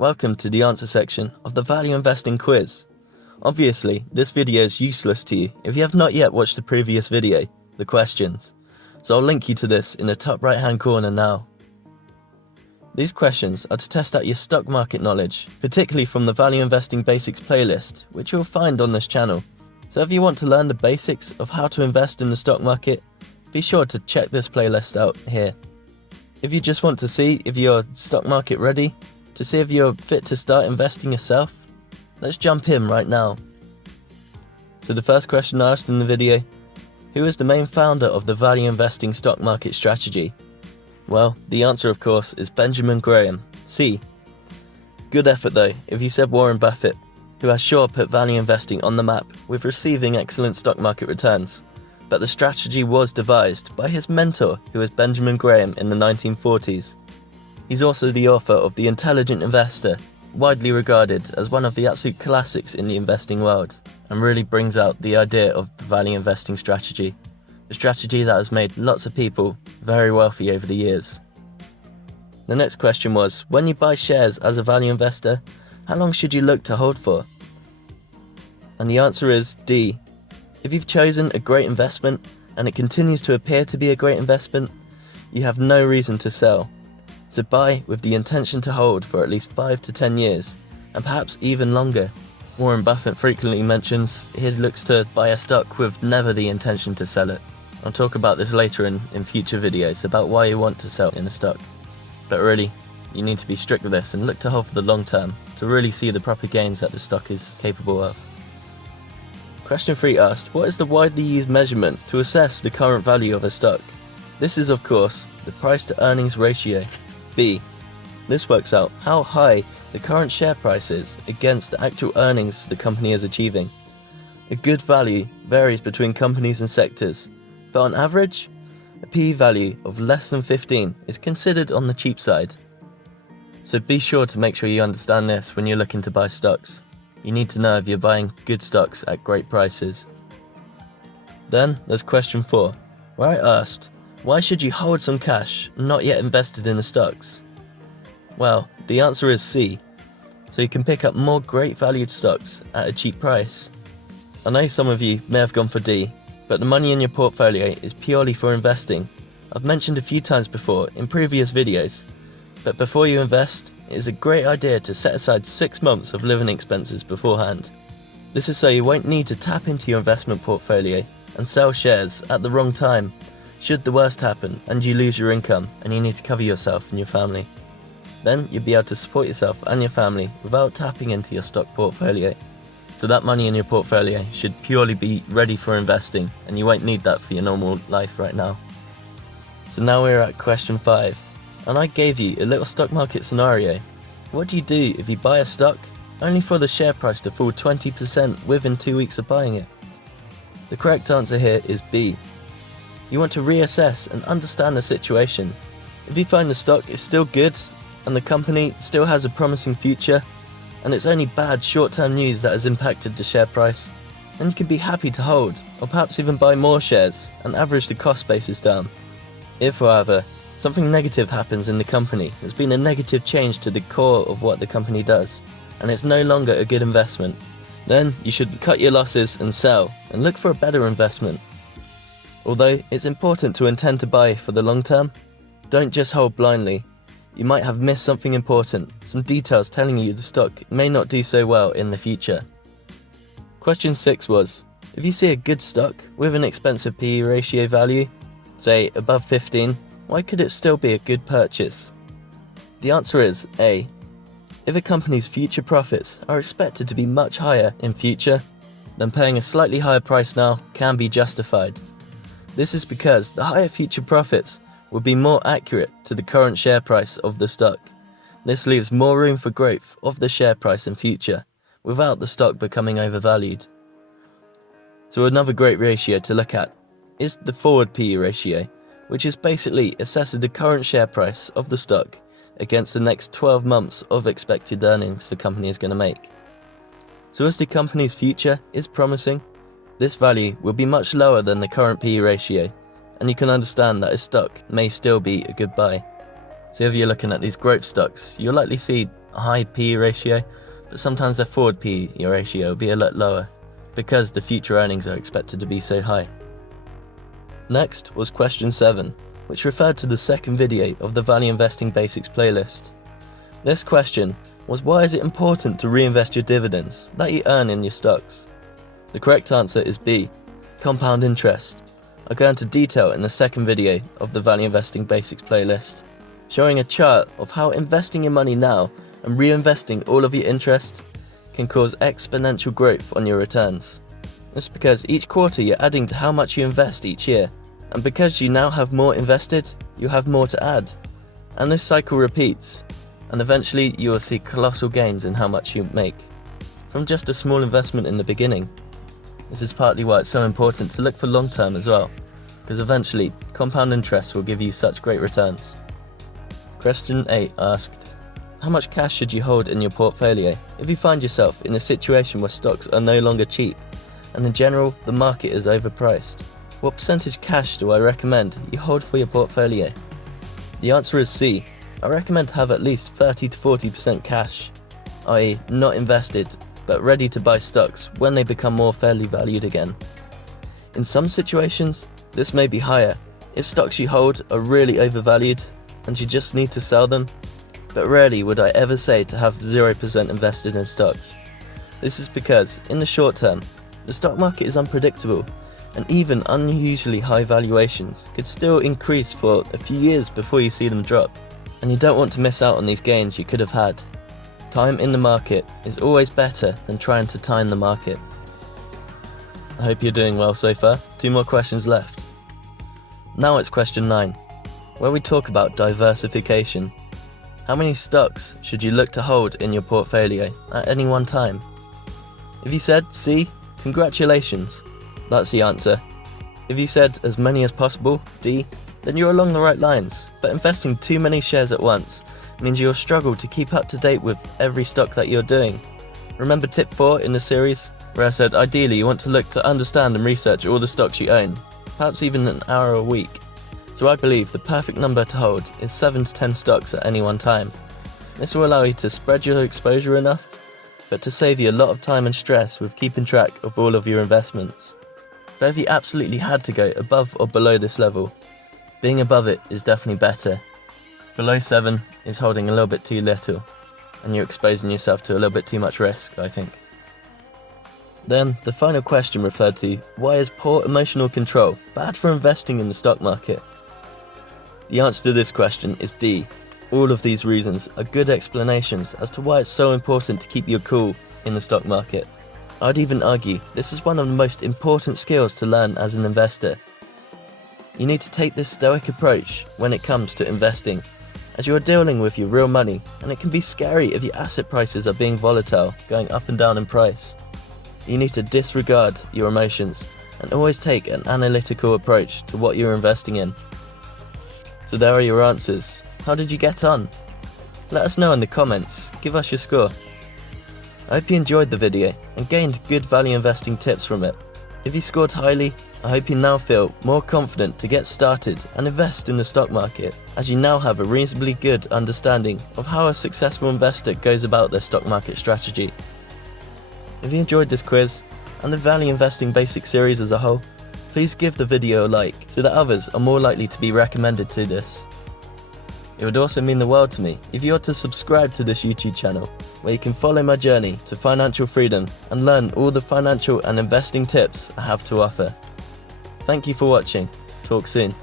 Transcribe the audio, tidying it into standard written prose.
Welcome to the answer section of the value investing quiz. Obviously, this video is useless to you if you have not yet watched the previous video, the questions, so I'll link you to this in the top right hand corner now. These questions are to test out your stock market knowledge, particularly from the Value Investing Basics playlist, which you'll find on this channel. So if you want to learn the basics of how to invest in the stock market, be sure to check this playlist out here. If you just want to see if you're stock market ready, to see if you're fit to start investing yourself, let's jump in right now. So the first question I asked in the video, who is the main founder of the value investing stock market strategy? Well, the answer of course is Benjamin Graham, C. Good effort though if you said Warren Buffett, who has sure put value investing on the map with receiving excellent stock market returns. But the strategy was devised by his mentor, who was Benjamin Graham in the 1940s. He's also the author of The Intelligent Investor, widely regarded as one of the absolute classics in the investing world, and really brings out the idea of the value investing strategy, a strategy that has made lots of people very wealthy over the years. The next question was, when you buy shares as a value investor, how long should you look to hold for? And the answer is D. If you've chosen a great investment and it continues to appear to be a great investment, you have no reason to sell. So buy with the intention to hold for at least 5 to 10 years, and perhaps even longer. Warren Buffett frequently mentions he looks to buy a stock with never the intention to sell it. I'll talk about this later in future videos about why you want to sell in a stock. But really, you need to be strict with this and look to hold for the long term to really see the proper gains that the stock is capable of. Question 3 asked, what is the widely used measurement to assess the current value of a stock? This is of course the price to earnings ratio. B. This works out how high the current share price is against the actual earnings the company is achieving. A good value varies between companies and sectors, but on average, a P/E value of less than 15 is considered on the cheap side. So be sure to make sure you understand this when you're looking to buy stocks. You need to know if you're buying good stocks at great prices. Then there's question 4, where I asked, why should you hold some cash not yet invested in the stocks? Well, the answer is C, so you can pick up more great valued stocks at a cheap price. I know some of you may have gone for D, but the money in your portfolio is purely for investing. I've mentioned a few times before in previous videos, but before you invest, it is a great idea to set aside 6 months of living expenses beforehand. This is so you won't need to tap into your investment portfolio and sell shares at the wrong time, should the worst happen and you lose your income and you need to cover yourself and your family. Then you'll be able to support yourself and your family without tapping into your stock portfolio. So that money in your portfolio should purely be ready for investing, and you won't need that for your normal life right now. So now we're at question 5, and I gave you a little stock market scenario. What do you do if you buy a stock only for the share price to fall 20% within 2 weeks of buying it? The correct answer here is B. You want to reassess and understand the situation. If you find the stock is still good and the company still has a promising future, and it's only bad short-term news that has impacted the share price, then you can be happy to hold, or perhaps even buy more shares and average the cost basis down. If, however, something negative happens in the company, there's been a negative change to the core of what the company does, and it's no longer a good investment, then you should cut your losses and sell, and look for a better investment. Although it's important to intend to buy for the long term, don't just hold blindly. You might have missed something important, some details telling you the stock may not do so well in the future. Question 6 was, if you see a good stock with an expensive P/E ratio value, say above 15, why could it still be a good purchase? The answer is A. If a company's future profits are expected to be much higher in future, then paying a slightly higher price now can be justified. This is because the higher future profits will be more accurate to the current share price of the stock. This leaves more room for growth of the share price in future, without the stock becoming overvalued. So another great ratio to look at is the forward P/E ratio, which is basically assesses the current share price of the stock against the next 12 months of expected earnings the company is going to make. So as the company's future is promising, this value will be much lower than the current P/E ratio, and you can understand that a stock may still be a good buy. So if you're looking at these growth stocks, you'll likely see a high PE ratio, but sometimes their forward PE ratio will be a lot lower, because the future earnings are expected to be so high. Next was question 7, which referred to the second video of the Value Investing Basics playlist. This question was, why is it important to reinvest your dividends that you earn in your stocks? The correct answer is B, compound interest. I'll go into detail in the second video of the Value Investing Basics playlist, showing a chart of how investing your money now and reinvesting all of your interest can cause exponential growth on your returns. This is because each quarter you're adding to how much you invest each year, and because you now have more invested, you have more to add. And this cycle repeats, and eventually you will see colossal gains in how much you make from just a small investment in the beginning. This is partly why it's so important to look for long term as well, because eventually compound interest will give you such great returns. Question 8 asked, how much cash should you hold in your portfolio if you find yourself in a situation where stocks are no longer cheap and in general the market is overpriced? What percentage cash do I recommend you hold for your portfolio? The answer is C. I recommend to have at least 30 to 40% cash, i.e. not invested but ready to buy stocks when they become more fairly valued again. In some situations, this may be higher if stocks you hold are really overvalued and you just need to sell them, but rarely would I ever say to have 0% invested in stocks. This is because, in the short term, the stock market is unpredictable, and even unusually high valuations could still increase for a few years before you see them drop, and you don't want to miss out on these gains you could have had. Time in the market is always better than trying to time the market. I hope you're doing well so far. 2 more questions left. Now it's question 9, where we talk about diversification. How many stocks should you look to hold in your portfolio at any one time? If you said C, congratulations, that's the answer. If you said as many as possible, D, then you're along the right lines, but investing too many shares at once means you'll struggle to keep up to date with every stock that you're doing. Remember tip 4 in the series, where I said ideally you want to look to understand and research all the stocks you own, perhaps even an hour a week. So I believe the perfect number to hold is 7 to 10 stocks at any one time. This will allow you to spread your exposure enough, but to save you a lot of time and stress with keeping track of all of your investments. But if you absolutely had to go above or below this level, being above it is definitely better. Below 7 is holding a little bit too little, and you're exposing yourself to a little bit too much risk, I think. Then, the final question referred to, why is poor emotional control bad for investing in the stock market? The answer to this question is D. All of these reasons are good explanations as to why it's so important to keep your cool in the stock market. I'd even argue this is one of the most important skills to learn as an investor. You need to take this stoic approach when it comes to investing, as you are dealing with your real money, and it can be scary if your asset prices are being volatile, going up and down in price. You need to disregard your emotions and always take an analytical approach to what you're investing in. So there are your answers. How did you get on? Let us know in the comments, give us your score. I hope you enjoyed the video and gained good value investing tips from it. If you scored highly, I hope you now feel more confident to get started and invest in the stock market, as you now have a reasonably good understanding of how a successful investor goes about their stock market strategy. If you enjoyed this quiz and the Value Investing Basics series as a whole, please give the video a like so that others are more likely to be recommended to this. It would also mean the world to me if you were to subscribe to this YouTube channel, where you can follow my journey to financial freedom and learn all the financial and investing tips I have to offer. Thank you for watching. Talk soon.